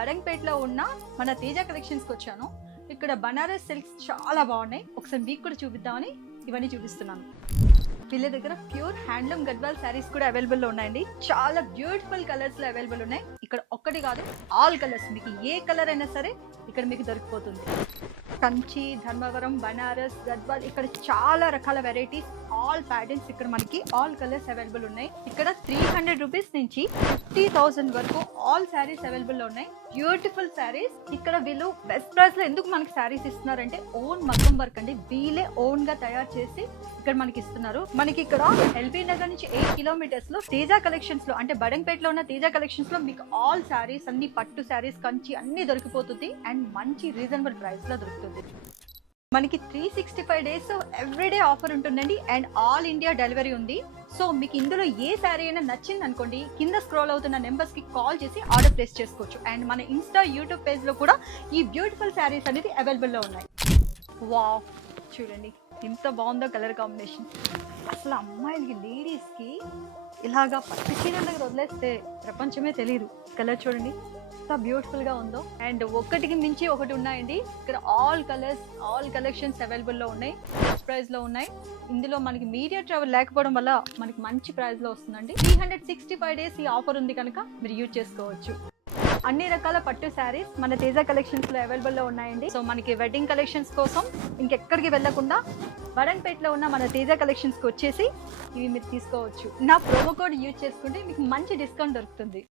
బడంగ్పేటలో ఉన్న మన తేజ కలెక్షన్స్ కి వచ్చాను. ఇక్కడ బనారస్ సిల్క్స్ చాలా బాగున్నాయి. ఒకసారి మీకు కూడా చూపిద్దామని ఇవన్నీ చూపిస్తున్నాను. వీళ్ళ దగ్గర ప్యూర్ హ్యాండ్లూమ్ గద్వాల్ శారీస్ కూడా అవైలబుల్ లో ఉన్నాయండి. చాలా బ్యూటిఫుల్ కలర్స్ లో అవైలబుల్ ఉన్నాయి. ఇక్కడ ఒక్కటి కాదు, ఆల్ కలర్స్, మీకు ఏ కలర్ అయినా సరే ఇక్కడ మీకు దొరికిపోతుంది. కంచి, ధర్మవరం, బనారస్, గద్వాల్, ఇక్కడ చాలా రకాల వెరైటీస్, ఆల్ ప్యాటర్న్స్, ఇక్కడ మనకి ఆల్ కలర్స్ అవైలబుల్ ఉన్నాయి. ఇక్కడ 300 రూపీస్ నుంచి 50,000 వరకు ఆల్ శారీస్ అవైలబుల్ లో ఉన్నాయి. బ్యూటిఫుల్ శారీస్. ఇక్కడ వీళ్ళు బెస్ట్ ప్రైస్ లో ఎందుకు మనకి శారీస్ ఇస్తున్నారంటే ఓన్ మగ్గం వర్క్ అండి. వీళ్ళే ఓన్ గా తయారు చేసి ఇక్కడ మనకి ఇస్తున్నారు. మనకి ఇక్కడ ఎల్బీ నగర్ నుంచి 8 కిలోమీటర్స్ లో తేజ కలెక్షన్స్ లో, అంటే బడంగ్పేటలో ఉన్న తేజ కలెక్షన్స్ లో మీకు ఆల్ శారీస్, అన్ని పట్టు శారీస్, కంచి అన్ని దొరికిపోతుంది. అండ్ మంచి రీజనబుల్ ప్రైస్ లో దొరుకుతుంది. మనకి 365 డేస్ ఎవ్రీడే ఆఫర్ ఉంటుందండి. అండ్ ఆల్ ఇండియా డెలివరీ ఉంది. సో మీకు ఇందులో ఏ శారీ అయినా నచ్చింది అనుకోండి, కింద స్క్రోల్ అవుతున్న నెంబర్స్ కి కాల్ చేసి ఆర్డర్ ప్లేస్ చేసుకోవచ్చు. అండ్ మన ఇన్స్టా, యూట్యూబ్ పేజ్ లో కూడా ఈ బ్యూటిఫుల్ శారీస్ అనేది అవైలబుల్ లో ఉన్నాయి. వావ్, చూడండి ఎంత బాగుందో కలర్ కాంబినేషన్. అసలు అమ్మాయిలకి, లేడీస్ కి ఇలాగా పట్టు చీరల దగ్గర వదిలేస్తే ప్రపంచమే తెలియదు. కలర్ చూడండి ఎంత బ్యూటిఫుల్ గా ఉందో. అండ్ ఒకటికి మించి ఒకటి ఉన్నాయండి. ఇక్కడ all colours, all collections available లో ఉన్నాయి. బెస్ట్ ప్రైస్ లో ఉన్నాయి. ఇందులో మనకి మీడియా ట్రావెల్ లేకపోవడం వల్ల మనకి మంచి ప్రైస్ లో వస్తుందండి. 365 డేస్ ఈ ఆఫర్ ఉంది కనుక మీరు యూజ్ చేసుకోవచ్చు. అన్ని రకాల పట్టు శారీస్ మన తేజ కలెక్షన్స్ లో అవైలబుల్ లో ఉన్నాయండి. సో మనకి వెడ్డింగ్ కలెక్షన్స్ కోసం ఇంకెక్కడికి వెళ్లకుండా బడంగ్పేటలో ఉన్న మన తేజ కలెక్షన్స్ కి వచ్చేసి ఇవి మీరు తీసుకోవచ్చు. నా ప్రోమో కోడ్ యూజ్ చేసుకుంటే మీకు మంచి డిస్కౌంట్ దొరుకుతుంది.